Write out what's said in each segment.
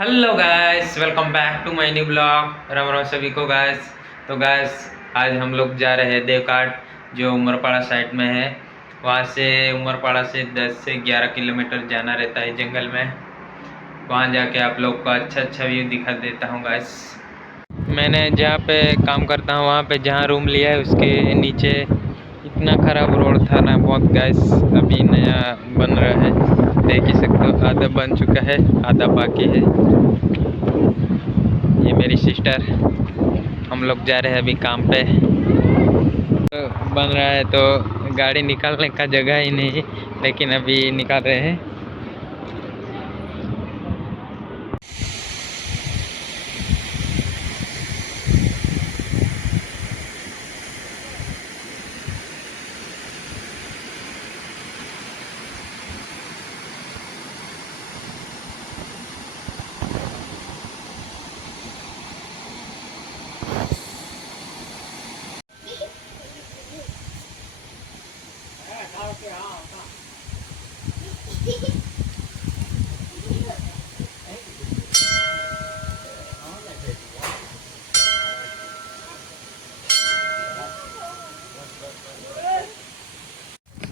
Hello guys, welcome back to my new blog. Ram Ram सभी को गाइस। तो गाइस आज हम लोग जा रहे हैं देवघाट, जो उमरपाड़ा साइड में है। वहाँ से उमरपाड़ा से 10 से 11 किलोमीटर जाना रहता है जंगल में। वहाँ जाके आप लोग को अच्छा व्यू दिखा देता हूँ गाइस। मैंने जहाँ पे काम करता हूँ वहाँ पे जहाँ रूम लिया है उसके नीचे इतना ख़राब रोड था ना बहुत गाइस। अभी नया बन रहा है, देख ही सकते हो। आधा बन चुका है, आधा बाकी है। ये मेरी सिस्टर, हम लोग जा रहे हैं अभी काम पे। तो बन रहा है तो गाड़ी निकालने का जगह ही नहीं, लेकिन अभी निकाल रहे हैं।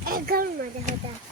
एकदम मजा होता है।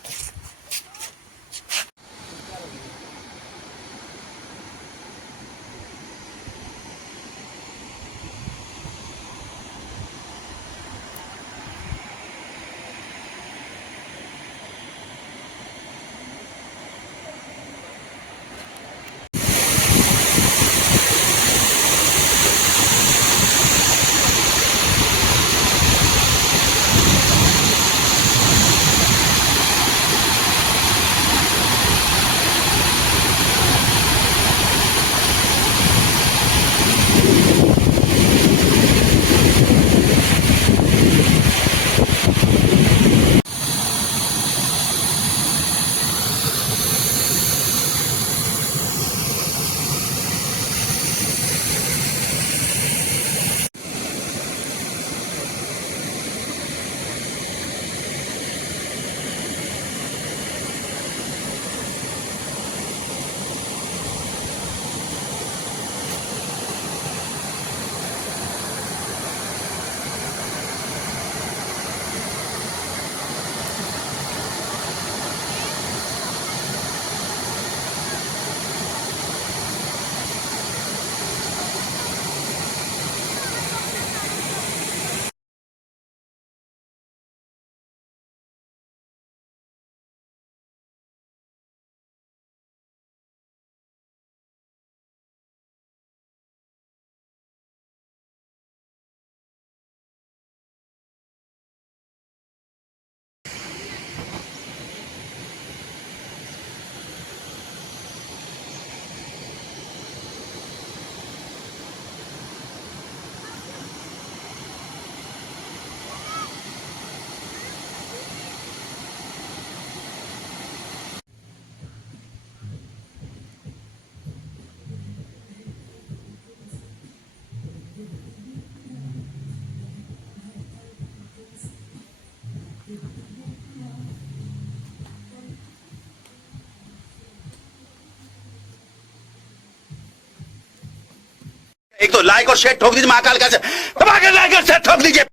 एक तो लाइक और शेयर ठोक दीजिए, महाकाल का दबा के लाइक और शेयर ठोक दीजिए।